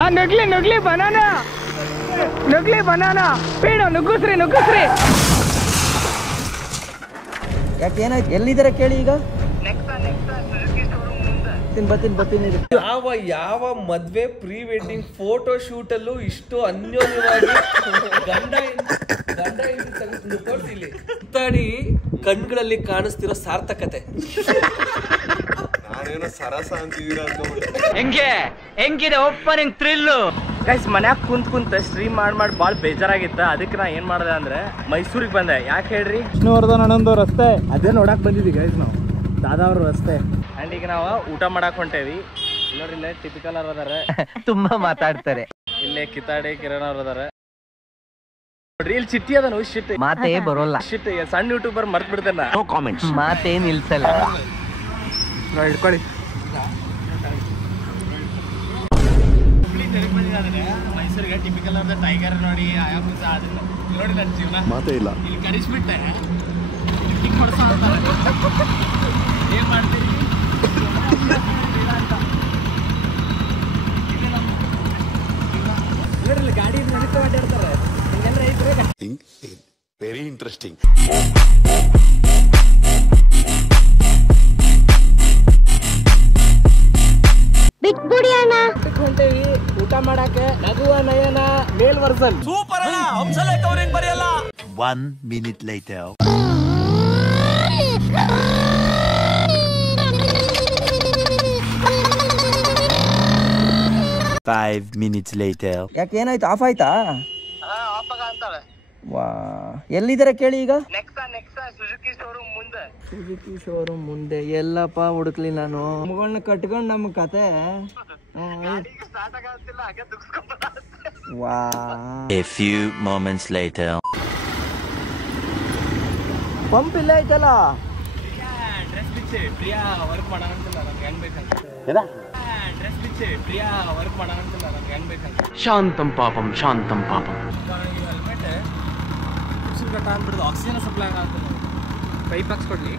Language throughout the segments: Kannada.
ನುಗ್ಲಿ ಬನಾನಾ ಬೇಡ ನುಗ್ಗಿಸ್ರಿ ಯಾಕೆ ಏನಾಯ್ತು ಎಲ್ಲಿದ್ದಾರೆ ಕೇಳಿ ಈಗ ಬರ್ತೀನಿ ಯಾವ ಮದ್ವೆ ಪ್ರೀ ವೆಡ್ಡಿಂಗ್ ಫೋಟೋ ಶೂಟ್ ಅಲ್ಲೂ ಇಷ್ಟು ಅನ್ಯೋನ್ಯವಾಗಿ ಗಂಡ ಇಲ್ಲಿ ತಡಿ ಕಣ್ಗಳಲ್ಲಿ ಕಾಣಿಸ್ತಿರೋ ಸಾರ್ಥಕತೆ ನಾನೇನೋ ಸರಸ ಅಂತಿದ್ದೀರಾ ಹೆಂಗಿದೆ ಓಪನಿಂಗ್ ಥ್ರಿಲ್ಲು ಗೈಸ್ ಮನ್ಯಾಗ ಕುಂತ ಸ್ಟ್ರೀಮ್ ಮಾಡಿ ಭಾಳ ಬೇಜಾರಾಗಿತ್ತ. ಅದಕ್ಕೆ ನಾ ಏನ್ ಮಾಡಿದೆ ಅಂದ್ರೆ ಮೈಸೂರಿಗೆ ಬಂದೆ. ಯಾಕೆ ಹೇಳ್ರಿ, ವಿಷ್ಣುವರ್ಧನ್ ಅಣ್ಣಂದು ರಸ್ತೆ ಅದೇ ನೋಡಕ್ ಬಂದಿದ್ವಿ ಗೈಸ್ ನಾವು, ದಾದಾ ಅವ್ರ ರಸ್ತೆ. ಅಂಡ್ ಈಗ ನಾವು ಊಟ ಮಾಡಕ್ ಹೊಂಟೇವಿ. ನೋಡ್ರಿ ಇಲ್ಲೇ ಟಿಪಿಕಲ್ ಅವ್ರ ಅದಾರೆ, ತುಂಬಾ ಮಾತಾಡ್ತಾರೆ. ಇಲ್ಲೇ ಕಿತಾಡಿ ಕಿರಣ್ ಅವ್ರ ಅದಾರೆ ನೋಡ್ರಿ. ಇಲ್ಲಿ ಚಿಟ್ಟಿ ಅದ ಶಿಟ್ ಮಾತೇ ಬರೋಲ್ಲ. ಶಿಟ್ ಸಣ್ಣ ಯೂಟ್ಯೂಬರ್ ಮರ್ತ್ ಬಿಡ್ತೇನೆ. ನೋ ಕಾಮೆಂಟ್ಸ್, ಮಾತೇ ನಿಲ್ಸಲ್ಲ. ಇಟ್ಕೊಳ್ಳಿ. ಮೈಸೂರಿಗೆ ಟಿಪಿಕಲ್ ಅವ್ರದ ಟೈಗರ್ ನೋಡಿ ನೋಡಿ ನನ್ನ ಜೀವನ ಮಾತೇ ಇಲ್ಲ. ಇಲ್ಲಿ ಕರಿಸ್ಬಿಟ್ಟೆ ಹೊಡ್ಸ ಏನ್ ಮಾಡ್ತೀರಿ ಗಾಡಿ ನಡೀತಾ ಅಡ್ಡಾಡ್ತಾರೆ. Very interesting. ಹೊಂಟೇವಿ ಊಟ ಮಾಡಾಕ. ನಗುವ ನಯನ ಮೇಲ್ ವರ್ಸನ್ ಸೂಪರ್ ಅಲ್ಲ. ಹಂಸಲೇಖ ಅವ್ರೇನ್ ಬರೆಯಲ್ಲ. 1 minute later. Five minutes later. ಯಾಕೆ ಏನಾಯ್ತು ಆಫ್ ಆಯ್ತಾ? ವಾ ಎಲ್ಲಿದ್ದಾರೆ ಕೇಳಿ ಈಗ ಸುಜುಕಿ ಶೋರೂಮ್ ಮುಂದೆ. ಎಲ್ಲಪ್ಪ ಹುಡುಕ್ಲಿ ನಾನು ಮಗಳನ್ನ ಕಟ್ಕೊಂಡ್ ನಮ್ ಕತೆ. ವಾ A few moments later. Pump ಇಲ್ಲ ಐತಲ್ಲ. ಡ್ರೆಸ್ ಬಿಚ್ಚೆ ಪ್ರಿಯಾ ವರ್ಕ್ ಮಾಡೋಣ ಅಂತಿಲ್ಲ ನನ್ಗೆ ಹೆಂಗ್ ಬೇಕಂತ. ಡ್ರೆಸ್ ಬಿಚ್ಚೆ ಪ್ರಿಯಾ ವರ್ಕ್ ಮಾಡೋಣ ಅಂತಿಲ್ಲ ನನ್ಗೆ ಹೆಂಗ್ ಬೇಕಂತ. ಶಾಂತಂ ಪಾಪಂ ಹೆಲ್ಮೆಟ್ ಕಟ್ಟ ಅಂದ್ಬಿಡ್ದು. ಆಕ್ಸಿಜನ್ ಸಪ್ಲೈ ಆಗತ್ತೆ. ಪೈಪ್ ಹಾಕ್ಸ್ಕೊಡ್ಲಿ.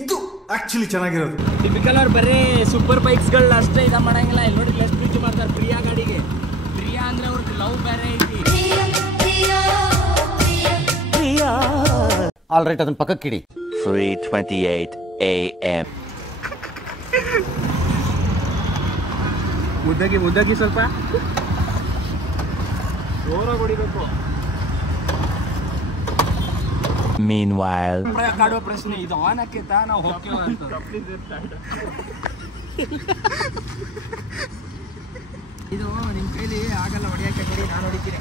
ಇದು ಆಕ್ಚುಲಿ ಚೆನ್ನಾಗಿರೋದು. ಟಿಪಿಕಲ್ ಅವ್ರು ಬರೀ ಸೂಪರ್ ಬೈಕ್ಸ್ಗಳನ್ನ ಅಷ್ಟೇ ಇದ ಮಾಡಂಗಿಲ್ಲ. ಇಲ್ಲಿ ನೋಡಿ ಲೆಸ್ ಬಿಚ್ಚು ಮಾಡ್ತಾರೆ ಪ್ರಿಯಾ ಗಾಡಿಗೆ. ಪ್ರಿಯಾ ಅಂದ್ರೆ ಅವ್ರದ್ದು ಲವ್ ಬೇರೆ ಐತಿ. ಆಲ್ ರೈಟ್, ಅದನ್ನ ಪಕ್ಕಕ್ಕಿಡಿ. 3:28 AM. ಮುದ್ದಾಗಿ ಸ್ವಲ್ಪ ಜೋರಾಗಿ ಹೊಡಿಬೇಕು. Meanwhile. ಕಾಡುವ ಪ್ರಶ್ನೆ ಇದು ಆನ್ ಹಾಕಿತಾ ನಾವು ಹೋಗ್ತೀವ ಅಂತ. ಇದು ನಿಮ್ ಕೈಲಿ ಆಗಲ್ಲ ಹೊಡಿಯಕ್ಕೆ. ಕೊಡಿ, ನಾನು ಹೊಡಿತೀನಿ.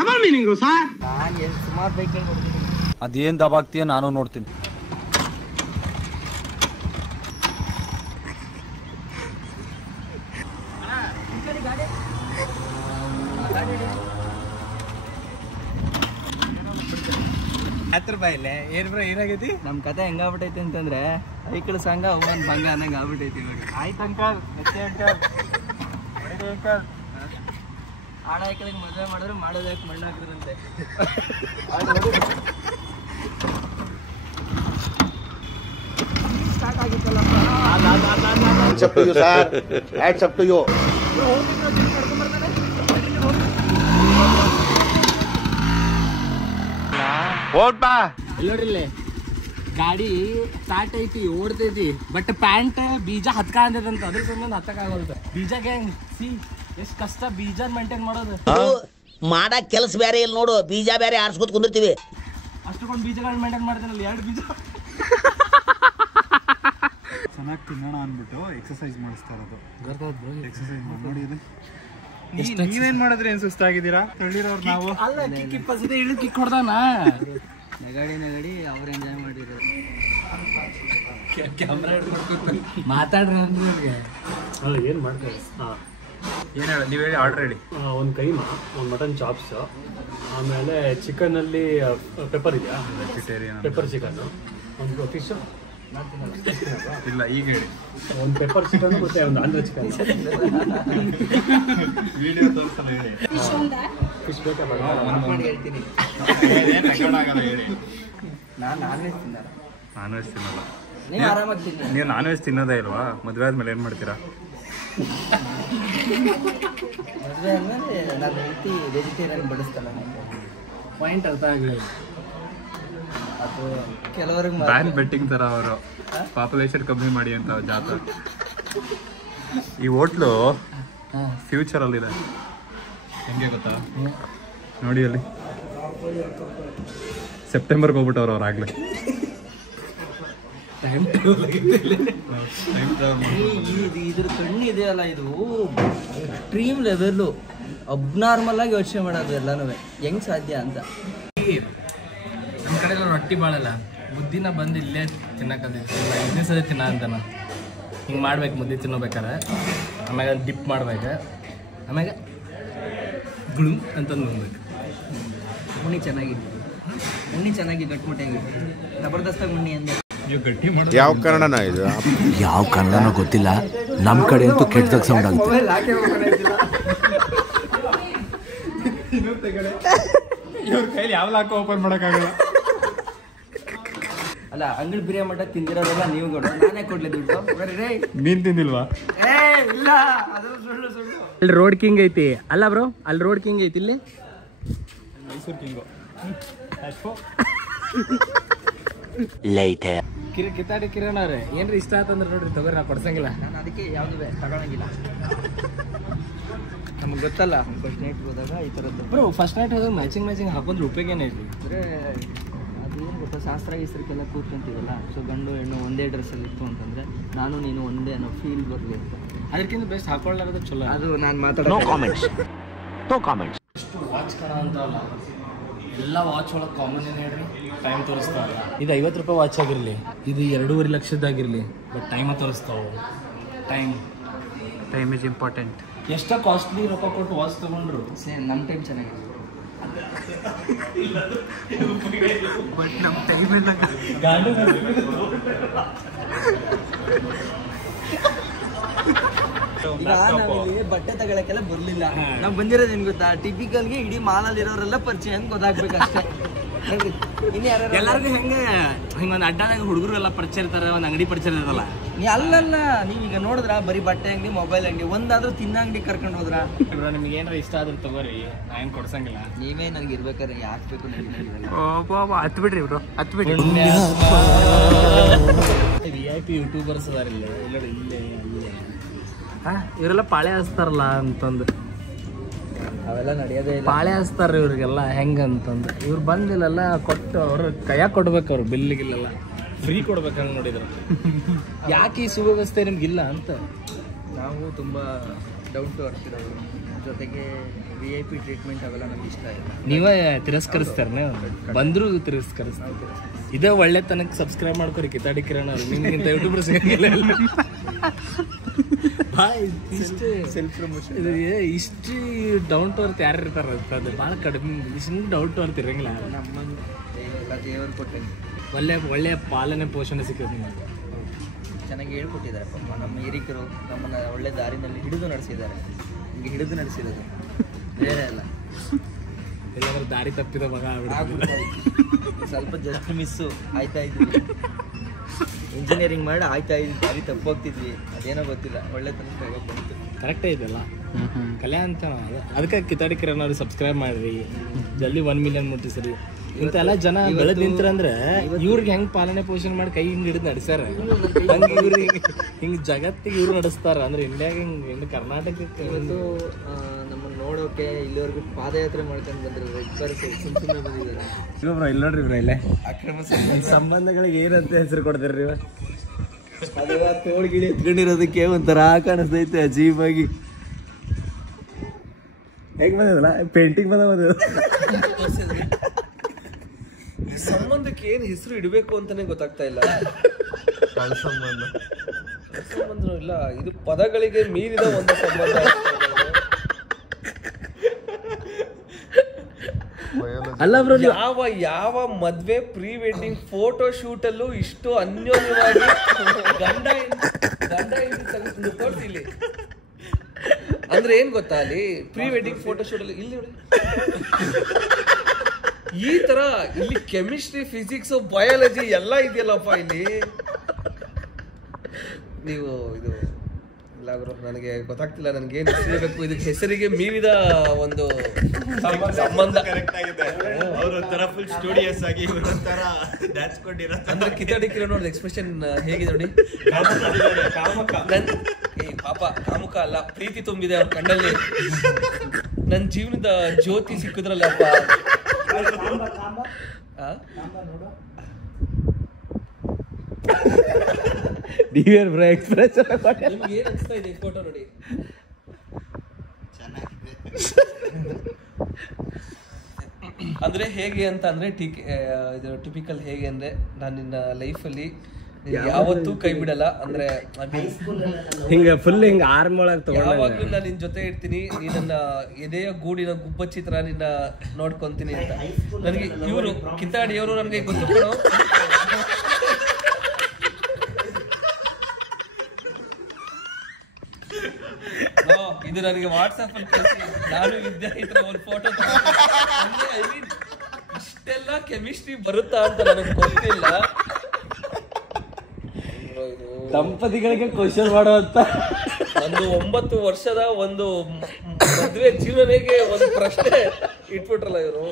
Double meaning sir. ನಾನು ಸುಮಾರು ಬೈಕ್ ಹೊಡಿತೀನಿ. ಅದೇನ್ ದಬಾಗ್ತೀಯ ನಾನು ನೋಡ್ತೀನಿ. ಹತ್ರ ಬಾಯಿಲೆ ಏನ್ ಬ್ರೋ ಏನಾಗೈತಿ? ನಮ್ ಕತೆ ಹೆಂಗಾಗ್ಬಿಟ್ಟೈತಿ ಅಂತಂದ್ರೆ ಐಕಳ ಸಂಘ ಅವನ್ ಭಂಗ ಅನ್ನಂಗ ಆಗ್ಬಿಟ್ಟೈತಿ ಇವಾಗ. ಆಯ್ತು ಅಂಕಲ್, ಆಡ ಐಕಳಿಗೆ ಮದುವೆ ಮಾಡಿದ್ರು ಮಾಡೋದಕ್ಕೆ ಮಣ್ಣು ಹಾಕಿದ್ರಂತೆ. ಸ್ಟಾರ್ಟ್ ಆಗಿತ್ತಲ್ಲ. ನೋಡ್ರಿ ಗಾಡಿ ಸ್ಟಾರ್ಟ್ ಐತಿ, ಓಡ್ತೈತಿ. ಬಟ್ ಪ್ಯಾಂಟ್ ಬೀಜ ಹತ್ಕ ಅಂದದಂತ. ಅದ್ರ ಸಂಬಂಧ ಹತ್ತಕ್ಕಾಗಲ್ತ. ಬೀಜ ಗ್ಯಾಂಗ್ ಸಿ ಎಷ್ಟ್ ಕಷ್ಟ ಬೀಜ ಮೇಂಟೈನ್ ಮಾಡೋದು. ಮಾಡಕ್ ಕೆಲಸ ಬೇರೆ ಇಲ್ಲ ನೋಡು, ಬೀಜ ಬೇರೆ ಆರಿಸ್ಕೊತ ಕುಂದಿರ್ತೀವಿ. ಅಷ್ಟೊಂದು ಬೀಜಗಳನ್ನ ಮೇಂಟೈನ್ ಮಾಡ್ತಾನಲ್ಲ. 2 ಬೀಜ ಚೆನ್ನಾಗಿ ತಿನ್ನೋಣ ಅಂದ್ಬಿಟ್ಟು ಎಕ್ಸರ್ಸೈಸ್ ಮಾಡಿಸ್ತಾ ಇರೋದು. ಎಕ್ಸರ್ಸೈಸ್ ನೋಡಿ. ನೀವೇನ್ ಮಾಡಿದ್ರೆ ಏನ್ ಸುಸ್ತಾಗಿದ್ದೀರಾ? ತಳ್ಳಿರೋರು ನಾವು ಅಲ್ಲ. ಕಿಕ್ ಇಳಿದು ಕಿಕ್ ಹೊಡ್ದಾನ. ನಗಡಿ ಅವ್ರು ಎಂಜಾಯ್ ಮಾಡಿರೋದು. ಮಾತಾಡ್ರಿ ಏನು ಮಾಡ್ತಾರೆ? ಏನು ಹೇಳಿ, ನೀವು ಹೇಳಿ, ಆರ್ಡ್ರ್ ಹೇಳಿ. ಒಂದು ಕೈಮಾ, ಒಂದು ಮಟನ್ ಚಾಪ್ಸ್, ಆಮೇಲೆ ಚಿಕನಲ್ಲಿ ಪೆಪ್ಪರ್ ಇದೆಯಾ? ಪೆಪ್ಪರ್ ಚಿಕನ್ನು, ಒಂದು ಫಿಶ್ ಇಲ್ಲ ಈಗ ಹೇಳಿ. ಒಂದು ಪೆಪ್ಪರ್ ಚಿಕನ್ ಮತ್ತೆ ಒಂದು ಆಂಧ್ರ ಚಿಕನ್. ವಿಡಿಯೋ ತೋರಿಸಲ್ಲ ಹೇಳಿ. ಫಿಶ್ ಬೇಕಾ? ನಾನು ನಾನ್ ವೆಜ್ ತಿನ್ನಲ್ಲ. ನಾನ್ ವೆಜ್ ತಿನ್ನಲ್ಲ. ನೀವು ಆರಾಮಾಗಿ ತಿನ್ನಿ. ನೀವು ನಾನ್ ವೆಜ್ ತಿನ್ನೋದೇ ಇಲ್ವಾ? ಮದುವೆ ಆದ್ಮೇಲೆ ಏನು ಮಾಡ್ತೀರಾ? ಮದುವೆ ಆದ್ಮೇಲೆ ನಾನು ಹೆಂಡತಿ ವೆಜಿಟೇರಿಯನ್ ಬಡಿಸ್ತಾಳ. ಪಾಯಿಂಟ್ ಅರ್ಥ ಆಗಲಿಲ್ಲ. ಅದು ಕೆಲವರಿಗೆ ಬ್ಯಾನ್ ಬೆಟ್ಟಿಂಗ್ ಥರ ಅವರು ಪಾಪ್ಯುಲೇಷನ್ ಕಮ್ಮಿ ಮಾಡಿ ಅಂತ ಜಾತ. ಈ ಹೋಟ್ಲು ಫ್ಯೂಚರಲ್ಲಿದೆ. ಹೆಂಗೆ ಗೊತ್ತಾ ನೋಡಿ, ಅಲ್ಲಿ ಸೆಪ್ಟೆಂಬರ್ಗೆ ಹೋಗ್ಬಿಟ್ಟವ್ರು ಅವ್ರು ಆಗಲೇ. ಇದ್ರ ಕಣ್ಣು ಇದೆಯಲ್ಲ, ಇದು ಎಕ್ಸ್ಟ್ರೀಮ್ ಲೆವೆಲ್ಲು. ಅಬ್ನಾರ್ಮಲ್ ಆಗಿ ಯೋಚನೆ ಮಾಡೋದು ಎಲ್ಲನೂ ಹೆಂಗ್ ಸಾಧ್ಯ ಅಂತ. ನಮ್ಮ ಕಡೆ ರೊಟ್ಟಿ ಬಾಳಲ್ಲ, ಮುದ್ದಿನ ಬಂದು ಇಲ್ಲೇ ತಿನ್ನಕ್ಕಂತ ಇದನ್ನೇ ಸರಿ ತಿನ್ನ ಅಂತಾನ. ಹಿಂಗೆ ಮಾಡ್ಬೇಕು ಮುದ್ದೆ ತಿನ್ನೋಬೇಕಾರೆ. ಆಮ್ಯಾಗ ಡಿಪ್ ಮಾಡ್ಬೇಕು, ಆಮ್ಯಾಗ ಗುಳು ಅಂತಂದು ನೋಡ್ಬೇಕು. ಉಣ್ಣಿ ಚೆನ್ನಾಗಿದೆ, ಉಣ್ಣಿ ಚೆನ್ನಾಗಿ ಗಟ್ಟಿಮುಟ್ಟಿಯಾಗಿ ಜಬರ್ದಸ್ತಾಗಿ ಉಣ್ಣಿ ಅಂದೆ. ಯಾವ ಕನ್ನಡನ ಇದು? ಯಾವ ಕನ್ನಡನೋ ಗೊತ್ತಿಲ್ಲ, ನಮ್ಮ ಕಡೆ ಅಂತೂ ಕೆಟ್ಟದಾಗ ಸೌಂಡ್ ಆಗುತ್ತೆ. ಇವ್ರ ಕೈಲಿ ಯಾವ ಲಾಕ್ ಓಪನ್ ಮಾಡೋಕ್ಕಾಗಲ್ಲ. ಅಲ್ಲ, ಅಂಗಡಿ ಬಿರಿಯಾನಿ ಮಟ್ಟ ತಿಂದಿರೋದೆಲ್ಲ ನೀವು ಕೊಡು, ನಾನೇ ಕೊಡ್ಲಿ ದುಡ್ಡು. ಮೀನ್ ತಿಂದಿಲ್ವಾ? ಇಲ್ಲ, ಅದು ಸುಳ್ಳು ಸುಳ್ಳು. ಅಲ್ಲಿ ರೋಡ್ ಕಿಂಗ್ ಐತಿ ಅಲ್ಲ ಬ್ರೋ, ಅಲ್ಲಿ ರೋಡ್ ಕಿಂಗ್ ಐತಿ. ಇಲ್ಲಿ ಮೈಸೂರು ಕಿಂಗು. Later. ಕಿತ್ತಾಡಿ ಕಿರಣ್ ಅವ್ರೆ, ಏನ್ರಿ ಇಷ್ಟ ಆತಂದ್ರೆ ನೋಡ್ರಿ ತಗೋರಿ, ನಾ ಕೊಡ್ಸಂಗಿಲ್ಲ. ನಾನು ಅದಕ್ಕೆ ಯಾವುದೂ ತಗೊಳಂಗಿಲ್ಲ. ನಮ್ಗೆ ಗೊತ್ತಲ್ಲ, ಫಸ್ಟ್ ನೈಟ್ ಹೋದಾಗ ಈ ಥರದ್ದು. ಬ್ರೋ ಫಸ್ಟ್ ನೈಟ್ ಹೋದಾಗ ಮ್ಯಾಚಿಂಗ್ ಹಾಕೊಂಡ್ರೆ ಉಪಯೋಗ ಏನೈತಿ? ಅಂದರೆ ಅದೇನು ಗೊತ್ತಾ, ಶಾಸ್ತ್ರ ಗೀಸ್ತ್ರಕ್ಕೆಲ್ಲ ಕೂತ್ಕೊಂತೀವಲ್ಲ, ಸೊ ಗಂಡು ಹೆಣ್ಣು ಒಂದೇ ಡ್ರೆಸ್ಸಲ್ಲಿ ಇತ್ತು ಅಂತಂದರೆ ನಾನು ನೀನು ಒಂದೇ ಅನ್ನೋ ಫೀಲ್ ಬರಲಿ ಅಂತ. ಅದಕ್ಕಿಂತ ಬೆಸ್ಟ್ ಹಾಕೊಳ್ಳೋದು ಚಲೋ. ಅದು ನಾನು ಮಾತಾಡೋ ಅಷ್ಟು ವಾಚ್ ಕಾಣ ಅಂತಲ್ಲ, ಎಲ್ಲ ವಾಚ್ ಒಳಗೆ ಕಾಮನ್ ಏನು ಹೇಳ್ರಿ, ಟೈಮ್ ತೋರಿಸ್ತಾವಲ್ಲ. ಇದು 50 ರೂಪಾಯಿ ವಾಚ್ ಆಗಿರಲಿ, ಇದು 2.5 ಲಕ್ಷದ್ದಾಗಿರಲಿ, ಬಟ್ ಟೈಮ ತೋರಿಸ್ತಾವೆ. Time is important. ಎಷ್ಟ ಕಾಸ್ಟ್ಲಿ ರೊಕ್ಕ ಕೊಟ್ಟು ವಾಚ್ ತೊಗೊಂಡ್ರು ಸೇಮ್ ನಮ್ಮ ಟೈಮ್ ಚೆನ್ನಾಗಿದೆ, ಬಟ್ ನಮ್ಮ ಟೈಮ್ ಇಲ್ಲ. ನಮಗೆ ಬಟ್ಟೆ ತಗೊಳಕ್ಕೆಲ್ಲ ಬರ್ಲಿಲ್ಲ. ನಾವು ಬಂದಿರೋದು ಏನ್ ಗೊತ್ತಾ, ಟಿಪಿಕಲ್ಗೆ ಇಡೀ ಮಾಲಲ್ಲಿ ಇರೋರೆಲ್ಲ ಪರಿಚಯ ಹೆಂಗ್ ಗೊತ್ತಾಗ್ಬೇಕು ಅಷ್ಟೇ. ಎಲ್ಲರಿಗೂ ಹಿಂಗೊಂದು ಅಡ್ಡಾದಾಗ ಹುಡುಗರು ಎಲ್ಲ ಪರಿಚಯ ಇರ್ತಾರೆ, ಒಂದು ಅಂಗಡಿ ಪರಿಚಯ ಇರ್ತಲ್ಲ. ಅಲ್ಲಲ್ಲ, ನೀವೀಗ ನೋಡಿದ್ರ ಬರೀ ಬಟ್ಟೆ ಅಂಗಡಿ, ಮೊಬೈಲ್ ಅಂಗಡಿ, ಒಂದಾದ್ರೂ ತಿನ್ನ ಅಂಗಡಿ ಕರ್ಕೊಂಡು ಹೋದ್ರ. ನಿಮ್ಗೆ ಏನಾರ ಇಷ್ಟ ಆದ್ರೆ ತಗೋರಿ, ನಾ ಏನು ಕೊಡ್ಸಂಗಿಲ್ಲ. ನೀವೇ ನನ್ಗೆ ಇರ್ಬೇಕಾದ್ರೆ ಯಾಕೆ ಬೇಕು ಹತ್ ಬಿಡ್ರಿ ಬ್ರೋ, ಹತ್ ಬಿಡ್ರಿ. VIP ಯೂಟ್ಯೂಬರ್ಸ್ ಅದಾರಿಲ್ಲ, ಇಲ್ಲೇ ಇವರೆಲ್ಲ ಪಾಳೆ ಹಚ್ತಾರಲ್ಲ ಅಂತಂದು, ಅವೆಲ್ಲ ನಡೆಯೋದೇ ಇಲ್ಲ. ಪಾಳೆ ಹಚ್ತಾರ ಇವ್ರಿಗೆಲ್ಲ ಹೆಂಗಂತಂದು. ಇವ್ರು ಬಂದಿಲ್ಲ ಕೊಟ್ಟು ಅವ್ರ ಕೈಯಾಗ ಕೊಡ್ಬೇಕು, ಅವ್ರು ಬಿಲ್ಲಿಗಿಲ್ಲ ಫ್ರೀ ಕೊಡ್ಬೇಕು. ಹಂಗೆ ನೋಡಿದ್ರು ಯಾಕೆ ಈ ಸುವ್ಯವಸ್ಥೆ ನಿಮ್ಗಿಲ್ಲ ಅಂತ. ನಾವು ತುಂಬ ಡೌನ್ ಟು ಅರ್ತ್ ಇರೋದು, ಜೊತೆಗೆ VIP ಟ್ರೀಟ್ಮೆಂಟ್ ಅವೆಲ್ಲ ನಮ್ಗೆ ಇಷ್ಟ ಇಲ್ಲ. ನೀವೇ ತಿರಸ್ಕರಿಸ್ತಾರನೇ, ಬಂದರೂ ತಿರಸ್ಕರಿಸ್ತಾರೆ. ಇದೇ ಒಳ್ಳೆ ತನಕ ಸಬ್ಸ್ಕ್ರೈಬ್ ಮಾಡ್ಕೊರಿ ಕಿತ್ತಾಡಿ ಕಿರಣ್ ಅವ್ರು, ನಿಮ್ಗಿಂತ ಯೂಟ್ಯೂಬರ್ ಸಿಗಂಗಿಲ್ಲ. Self promotion. ಇಷ್ಟು ಡೌನ್ ಟು ಅರ್ತ್ ಯಾರು ಇರ್ತಾರೆ ಅದು ಭಾಳ ಕಡಿಮೆ. ಇಷ್ಟು ಡೌನ್ ಟು ಅರ್ತ್ ಇರಂಗಿಲ್ಲ. ನಮ್ಮ ಎಲ್ಲ ದೇವರು ಕೊಟ್ಟಂಗೆ ಒಳ್ಳೆಯ ಪಾಲನೆ ಪೋಷಣೆ ಸಿಕ್ಕೈತೆ ನಿಮಗೆ. ಚೆನ್ನಾಗಿ ಹೇಳ್ಕೊಟ್ಟಿದ್ದಾರೆ ಪಾಪ ನಮ್ಮ ಹಿರಿಕರು, ನಮ್ಮನ್ನು ಒಳ್ಳೆ ದಾರಿನಲ್ಲಿ ಹಿಡಿದು ನಡೆಸಿದ್ದಾರೆ. ಹಿಂಗೆ ಹಿಡಿದು ನಡೆಸಿರೋದು ಬೇರೆ ಅಲ್ಲ. ಎಲ್ಲಾದ್ರೂ ದಾರಿ ತಪ್ಪಿದ ಮಗ ಸ್ವಲ್ಪ ಜಸ್ಟ್ ಮಿಸ್ಸು ಆಯ್ತಾ ಇದ್ವಿ, ಇಂಜಿನಿಯರಿಂಗ್ ಮಾಡಿ ಆಯ್ತಾ ಇದ್ವಿ, ದಾರಿ ತಪ್ಪೋಗ್ತಿದ್ವಿ, ಅದೇನೋ ಗೊತ್ತಿಲ್ಲ, ಒಳ್ಳೆ ತನಕ ಹೋಗೋಕೆ ಬಂತು. ಕರೆಕ್ಟೇ ಇದೆಲ್ಲ ಕಲೆ ಅಂತ. ಅದಕ್ಕೆ ಕಿತ್ತಾಡಿ ಕಿರಣ್ ಅವ್ರಿಗೆ ಸಬ್ಸ್ಕ್ರೈಬ್ ಮಾಡಿರಿ, ಜಲ್ದಿ 1 ಮಿಲಿಯನ್ ಮುಟ್ಟಿಸ್ರಿ. ಇಂತೆಲ್ಲ ಜನ ಬೆಳೆದು ನಿಂತ್ರಂದ್ರೆ ಇವ್ರಿಗೆ ಹೆಂಗೆ ಪಾಲನೆ ಪೋಷಣೆ ಮಾಡಿ ಕೈ ಹಿಂಗೆ ಹಿಡಿದು ನಡೆಸ್ಯಾರ, ಹಂಗೆ ಇವ್ರಿಗೆ ಹಿಂಗೆ ಜಗತ್ತಿಗೆ ಇವ್ರು ನಡೆಸ್ತಾರ. ಅಂದ್ರೆ ಇಂಡಿಯಾಗ ಹಿಂಗೆ ಕರ್ನಾಟಕಕ್ಕೆ ಇವತ್ತು ನಮ್ಮನ್ನು ನೋಡೋಕೆ ಇಲ್ಲಿವರೆಗೂ ಪಾದಯಾತ್ರೆ ಮಾಡ್ಕೊಂಡು ಬಂದಿರೋ ಸುಮ್ಮನೆ ಬಂದಿದ್ದಾರೆ. ಬ್ರೋ ಇಲ್ಲಿ ನೋಡ್ರಿ ಬ್ರೋ, ಇಲ್ಲೇ ಅಕ್ರಮ ಸಂಬಂಧಗಳಿಗೆ ಏನಂತ ಹೆಸರು ಕೊಡ್ತೀರಿ? ಅದೆಲ್ಲ ತೋಳ್ಗಿಡಿ ಎತ್ಕೊಂಡಿರೋದಕ್ಕೆ ಒಂಥರ ಕಾಣಿಸ್ತೈತೆ ಅಜೀಬಾಗಿ. ಹೆಂಗೆ ಬಂದದಲ್ಲ ಪೇಂಟಿಂಗ್ ಬಂದ. ಈ ಸಂಬಂಧಕ್ಕೆ ಏನು ಹೆಸರು ಇಡಬೇಕು ಅಂತಾನೆ ಗೊತ್ತಾಗ್ತಾ ಇಲ್ಲ. ಸಂಬಂಧ ಇಲ್ಲ, ಇದು ಪದಗಳಿಗೆ ಮೀರಿದ ಒಂದು ಸಂಬಂಧ. ಅಲ್ಲ ಬ್ರೋ, ಯಾವ ಮದ್ವೆ ಪ್ರೀ ವೆಡ್ಡಿಂಗ್ ಫೋಟೋ ಶೂಟ್ ಅಲ್ಲೂ ಇಷ್ಟು ಅನ್ಯೋನ್ಯವಾಗಿ ಗಂಡ ಹೆಂಡತಿ ತೋರಿಸಿಲಿ ಅಂದ್ರೆ ಏನ್ ಗೊತ್ತಾ, ಅಲ್ಲಿ ಪ್ರೀ ವೆಡ್ಡಿಂಗ್ ಫೋಟೋ ಶೂಟ್ ಅಲ್ಲಿ ಇಲ್ಲಿ ನೋಡಿ ಈ ತರ ಇಲ್ಲಿ ಕೆಮಿಸ್ಟ್ರಿ, ಫಿಸಿಕ್ಸ್, ಬಯಾಲಜಿ ಎಲ್ಲ ಇದೆಯಲ್ಲಪ್ಪ ಇಲ್ಲಿ. ನೀವು ಇದು ಇಲ್ಲ ಗುರು, ನನಗೆ ಗೊತ್ತಾಗ್ತಿಲ್ಲ ನನಗೆ ಏನು ಹೆಸರಿರಬೇಕು. ಇದಕ್ಕೆ ಹೆಸರಿಗೆ ಮೀರಿದ ಒಂದು ಸಂಬಂಧ. ಅಂದ್ರೆ ಕಿತಾಡಿ ಕಿರೋ ನೋಡಿದ ಎಕ್ಸ್ಪ್ರೆಷನ್ ಹೇಗಿದೆ ನೋಡಿ. ಪಾಪ ಕಾಮುಕ ಅಲ್ಲ, ಪ್ರೀತಿ ತುಂಬಿದೆ ಅವ್ರ ಕಣ್ಣಲ್ಲಿ. ನನ್ನ ಜೀವನದ ಜ್ಯೋತಿ ಸಿಕ್ಕಿದ್ರಲ್ಲ ಅಪ್ಪ. ನಿಮ್ಗೆ ಏನ್ ಅನಿಸ್ತಾ ಇದೆ ಫೋಟೋ ನೋಡಿ? ಅಂದ್ರೆ ಹೇಗೆ ಅಂತ ಅಂದ್ರೆ ಇದು ಟಿಪಿಕಲ್ ಹೇಗೆ ಅಂದ್ರೆ, ನಾನು ನಿನ್ನ ಲೈಫಲ್ಲಿ ಯಾವತ್ತೂ ಕೈ ಬಿಡಲ್ಲ. ಅಂದ್ರೆ ಹಿಂಗ ಫುಲ್ ಹಿಂಗ ಆರ್ಮ್ ಒಳಗೆ ಯಾವಾಗ್ಲೂ ನಾನು ನಿನ್ ಜೊತೆ ಇರ್ತೀನಿ, ನೀ ನನ್ನ ಎದೆಯ ಗೂಡಿನ ಗುಬ್ಬಚ್ಚಿ ತರ ನಿನ್ನ ನೋಡ್ಕೊಂತೀನಿ ಅಂತ. ನನಗೆ ಇವರು ಕಿತ್ತಾಡಿಯವರು ನನಗೆ ಗೊತ್ತು ಕಣೋ. ಇದು ನನಗೆ ವಾಟ್ಸಪ್ ಅಲ್ಲಿ ಕಳಿಸಿ, ನಾನು ವಿದ್ಯಾರ್ಥಿ ಒಂದು ಫೋಟೋ. ಇಷ್ಟೆಲ್ಲ ಕೆಮಿಸ್ಟ್ರಿ ಬರುತ್ತಾ ಅಂತ ನನಗೆ ಗೊತ್ತಿಲ್ಲ. ದಂಪತಿಗಳಿಗೆ ಕ್ವಶನ್ ಮಾಡುವಂತ ಒಂದು 9 ವರ್ಷದ ಒಂದು ಮದುವೆ ಜೀವನಕ್ಕೆ ಒಂದು ಪ್ರಶ್ನೆ ಇಟ್ಬಿಟ್ರಲ್ಲ ಇವರು.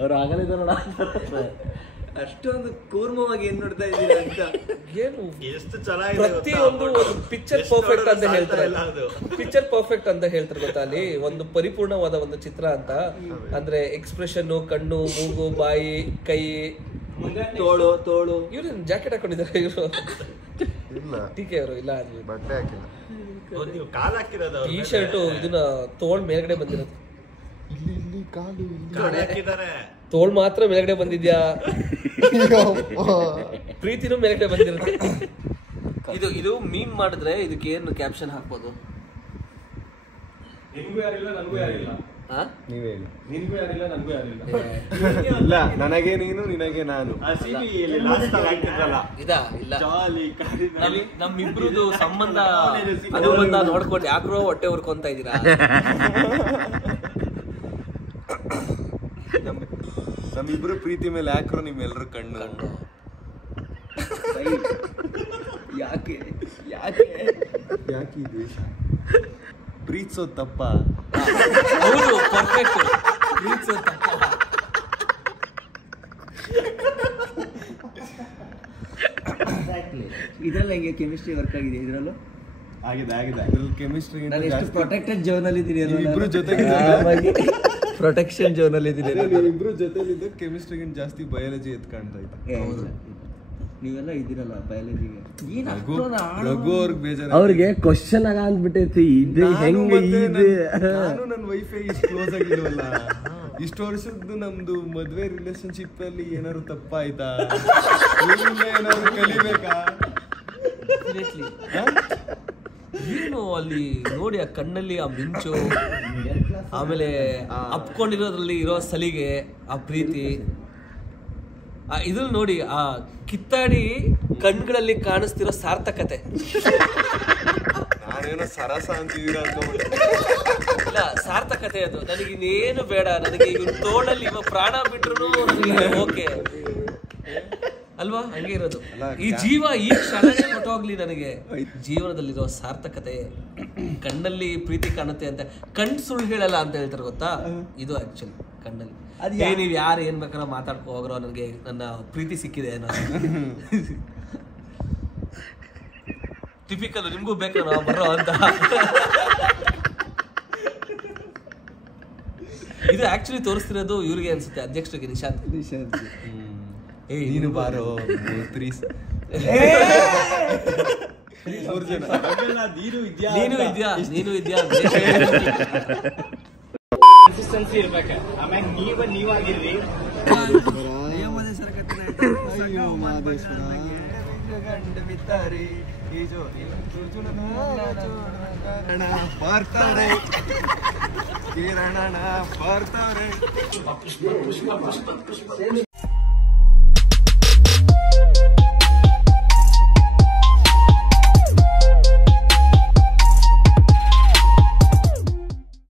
ಅವ್ರು ಆಗಲಿದ ನೋಡ ಅಷ್ಟೊಂದು ಕೂರ್ಮವಾಗಿ ಏನ್ ನೋಡ್ತಾ ಇದ್ದೀರಾ ಅಂತ. ಏನು ಎಷ್ಟು ಚೆನ್ನಾಗಿ ಪ್ರತಿಯೊಂದು ಪಿಕ್ಚರ್ ಪರ್ಫೆಕ್ಟ್ ಅಂತ ಹೇಳ್ತಾರೆ. ಪಿಕ್ಚರ್ ಪರ್ಫೆಕ್ಟ್ ಅಂತ ಹೇಳ್ತಾರೆ ಗೊತ್ತಾ, ಅಲ್ಲಿ ಒಂದು ಪರಿಪೂರ್ಣವಾದ ಒಂದು ಚಿತ್ರ ಅಂತ. ಅಂದ್ರೆ ಎಕ್ಸ್ಪ್ರೆಷನ್, ಕಣ್ಣು, ಮೂಗು, ಬಾಯಿ, ಕೈ, ತೋಳು. ಇವ್ರು ಜಾಕೆಟ್ ಹಾಕೊಂಡಿದ್ದಾರೆ ಇವರು. ಟೀಕೆ ಅವರು ಇಲ್ಲ, ಬಟ್ಟೆ ಹಾಕಿಲ್ಲ, ಟೀ ಶರ್ಟು ಇದನ್ನ ತೋಳ್ ಮೇಲ್ಗಡೆ ಬಂದಿರೋದು. ತೋಳ್ ಮಾತ್ರ ಮೇಲ್ಗಡೆ ಬಂದಿದ್ಯಾ, ಪ್ರೀತಿನೂ ಮೇಲ್ಗಡೆ ಬಂದಿರುತ್ತೆ. ಇದು ಮೀಮ್ ಮಾಡಿದ್ರೆ ಇದಕ್ಕೆ ಏನು ಕ್ಯಾಪ್ಷನ್ ಹಾಕ್ಬೋದು? ನಿನ್ಗೂ ಯಾರಿಲ್ಲ ನನಗೂ ಯಾರಿಲ್ಲ, ನೀವೇ ಹೇಳಿ. ನಿನ್ಗೂ ಯಾರಿಲ್ಲ ನನಗೂ ಯಾರಿಲ್ಲ. ಇಲ್ಲ, ನನಗೆ ನೀನು, ನಿನಗೆ ನಾನು. ಇಲ್ಲ ನಮ್ಮಿಬ್ರದ್ದು ಸಂಬಂಧ ಅನುಬಂಧ ನೋಡ್ಕೊಂಡು ಯಾಕ್ರೋ ಹೊಟ್ಟೆ ಹುರ್ಕೊಂತ ಇದ್ದೀರಾ? ನಮ್ಮಿಬ್ರು ಪ್ರೀತಿ ಮೇಲೆ ಯಾಕ್ರೋ ನಿಮ್ಮೆಲ್ಲರೂ ಕಣ್ಣು? ಯಾಕೆ ಈ ದ್ವೇಷ? ಪ್ರೀತಿಸೋದು ತಪ್ಪ? ಹೌದು, ಪರ್ಫೆಕ್ಟ್. ಪ್ರೀತಿಸೋದು ತಪ್ಪ. ಇದ್ರಲ್ಲಿ ಹೆಂಗೆ ಕೆಮಿಸ್ಟ್ರಿ ವರ್ಕ್ ಆಗಿದೆ? ಇದ್ರಲ್ಲೂ ಆಗಿದೆ. ಇದ್ರಲ್ಲಿ ಕೆಮಿಸ್ಟ್ರಿ ಪ್ರೊಟೆಕ್ಟೆಡ್ ಝೋನ್ ಅಲ್ಲಿ ಇದ್ದೀನಿ. ಇಬ್ರು ಜೊತೆಗೆ ಪ್ರೊಟೆಕ್ಷನ್ ಝೋನ್ ಅಲ್ಲಿ ಇದ್ದೀನಿ. ಇಬ್ರು ಜೊತೆಲಿದ್ದು ಕೆಮಿಸ್ಟ್ರಿಗಿಂತ ಜಾಸ್ತಿ ಬಯಾಲಜಿ ಎತ್ ಕಾಣ್ತಾ ಇತ್ತು. ನೀವೆಲ್ಲ ಇದ್ದೀರಲ್ಲ ಬಯಾಲಜಿಗೆ. ರಘು ಅವ್ರಿಗೆ ಬೇಜಾರ, ಅವ್ರಿಗೆ ಕ್ವಶನ್ ಆಗ ಅಂದ್ಬಿಟ್ಟೈತಿ. ಇದು ಹೆಂಗ ನಾನು ನನ್ನ ವೈಫೈ ಇಷ್ಟು ಕ್ಲೋಸ್ ಆಗಿಲ್ವಲ್ಲ. ಇಷ್ಟು ವರ್ಷದ್ದು ನಮ್ದು ಮದ್ವೆ ರಿಲೇಶನ್ಶಿಪ್ ಅಲ್ಲಿ ಏನಾದ್ರು ತಪ್ಪಾಯ್ತಾ? ಏನಾದ್ರು ಕಲಿಬೇಕಾ? ಏನು ಅಲ್ಲಿ ನೋಡಿ, ಆ ಕಣ್ಣಲ್ಲಿ ಆ ಮಿಂಚು, ಆಮೇಲೆ ಅಪ್ಕೊಂಡಿರೋದ್ರಲ್ಲಿ ಇರೋ ಸಲಿಗೆ, ಆ ಪ್ರೀತಿ, ಇದ್ರಲ್ಲಿ ನೋಡಿ ಆ ಕಿತ್ತಾಡಿ ಕಣ್ಗಳಲ್ಲಿ ಕಾಣಿಸ್ತಿರೋ ಸಾರ್ಥಕತೆ. ನಾನೇನೋ ಸರಸ ಅಂತಿದ್ದೀರ ಅನ್ಕೊಂಡ್ಬಿಟ್ಟೆ. ಇಲ್ಲ, ಸಾರ್ಥಕತೆ ಅದು. ನನಗೆ ಇನ್ನೇನು ಬೇಡ. ನನಗೆ ಇವ್ನ ತೋಳಲ್ಲಿ ಇವ ಪ್ರಾಣ ಬಿಟ್ರು ನನಗೆ ಓಕೆ ಅಲ್ವಾ? ಹಂಗೆ ಇರೋದು. ಈ ಜೀವ ಈ ಕ್ಷಣನೇ ಹೊಟ್ಟೋಗ್ಲಿ, ನನಗೆ ಜೀವನದಲ್ಲಿರೋ ಸಾರ್ಥಕತೆ. ಕಣ್ಣಲ್ಲಿ ಪ್ರೀತಿ ಕಾಣುತ್ತೆ ಅಂತ, ಕಣ್ ಸುಳ್ಳು ಹೇಳಲ್ಲ ಅಂತ ಹೇಳ್ತಾರೆ ಗೊತ್ತಾ? ಇದು ಆಕ್ಚುಲಿ ಕಣ್ಣಲ್ಲಿ ನೀವ್ ಯಾರು ಏನ್ ಬೇಕಾದ್ರೂ ಮಾತಾಡ್ಕೊ ಹೋಗ್ರೋ, ನನಗೆ ನನ್ನ ಪ್ರೀತಿ ಸಿಕ್ಕಿದೆ ಅನ್ನೋ. ಟಿಪಿಕಲ್, ನಿಮ್ಗೂ ಬೇಕು ನಾವು ಬರೋ ಅಂತ. ಇದು ಆಕ್ಚುಲಿ ತೋರಿಸ್ತಿರೋದು ಇವ್ರಿಗೆ ಅನ್ಸುತ್ತೆ, ಅಧ್ಯಕ್ಷರಿಗೆ, ನಿಶಾಂತ್. ನೀನು ಬಾರೋ ನೀನು ಇದ್ಯಾ ಕನ್ಸಿಸ್ಟೆನ್ಸಿ ಇರ್ಬೇಕು. ಆಮೇಲೆ ನೀವಾಗಿರ್ರಿ. ಬರ್ತಾರೆ